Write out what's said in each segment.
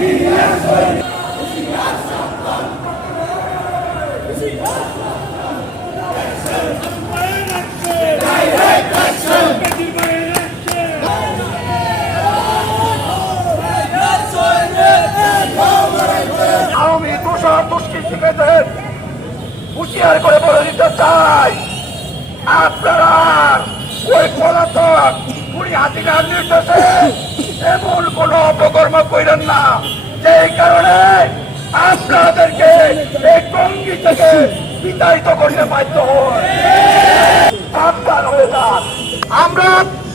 আমি তুষার দুষ্কৃতিকারীদের হুঁশিয়ার করে বলে দিতে চাই, আপনারা ওই পলাতক বুড়ি হাসিনার নির্দেশে এমন কোন অপকর্ম করেন না, যেই কারণে আপনাদেরকে এই টঙ্গী থেকে বিতাড়িত করতে বাধ্য হয়। সাবধান হয়ে যান। আমরা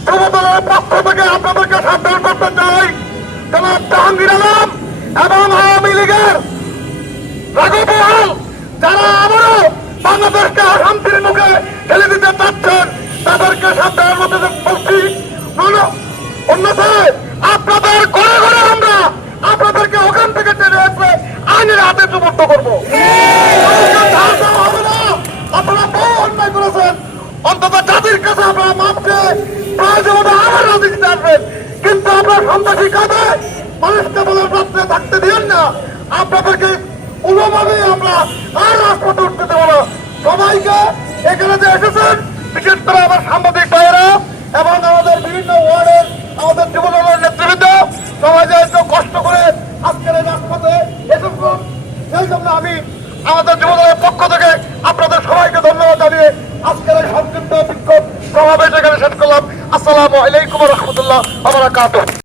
যুবদলের পক্ষ থেকে আপনাদেরকে সাবধান করতে চাই, জনাব জাহাঙ্গীর আলম এবং আওয়ামী লীগের রাঘবহাল যারা আবারও বাংলাদেশকে অশান্তির মুখে ঠেলে দিতে চাচ্ছেন, তাদেরকে সাবধান হতে বলছি। অন্যথায় আপনাদের ঘরে ঘরে আমরা আপনাদেরকে ওখান থেকে টেনে এসে আইনের হাতে সুবর্দ করবো। আপনারা বহু অন্যায় করেছেন, অন্তত জাতির কাছে আপনারা মাপ চেয়ে প্রয়োজনে আবার রাজনীতিতে আসবেন, কিন্তু আপনার সন্ত্রাসী কাজে মানুষকে বলার রাত্রে থাকতে দিন না। আপনাদেরকে কোনোভাবেই আমরা আর রাজপথে উঠতে দেবো না। সবাইকে এখানে যে এসেছেন, বিশেষ করে আমার সাংবাদিক ভাইয়েরা এবং আমাদের বিভিন্ন ওয়ার্ডের আমাদের যুবদলের নেতৃবৃন্দ, সবাই যে একটু কষ্ট করে আজকের এই রাজপথে এসেছেন, সেই জন্য আমি আমাদের যুবদলের পক্ষ থেকে আপনাদের সবাইকে ধন্যবাদ জানিয়ে আজকের এই সংক্ষিপ্ত বিক্ষোভ সমাবেশ এখানে শেষ করলাম। আসসালামু আলাইকুম ওয়া রাহমাতুল্লাহি ওয়া বারাকাতুহু।